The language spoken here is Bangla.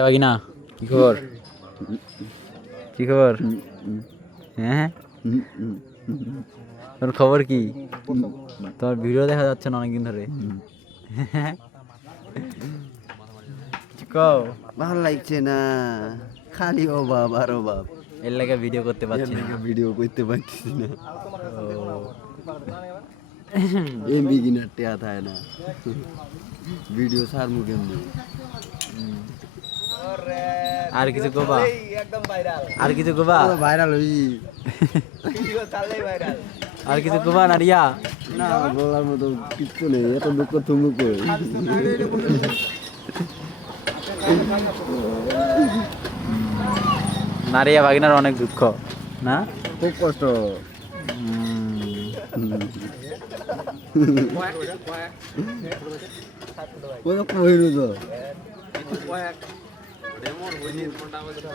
বাগিনা কি খবর? কি খবর? হ্যাঁ, তোর খবর কি? তোমার ভিডিও দেখা যাচ্ছে না অনেকদিন ধরে। কও ভালো লাগছে না, খালি অভাব আর অভাব। এর লাগে ভিডিও করতে পারছি না। ভিডিও করতে পারছি না, এমবি কিনার টেয়া থাকে না, ভিডিও সারমু কেমনি? আর কিছু কবা? আর কিছু কবা? ভাইরাল হই আর কিছু কবা না রিয়া? না, বলার মতো কিচ্ছু নেই, এত দুঃখ তুমি কই? না রিয়া বাগিনার অনেক দুঃখ না, খুব কষ্ট। কই তো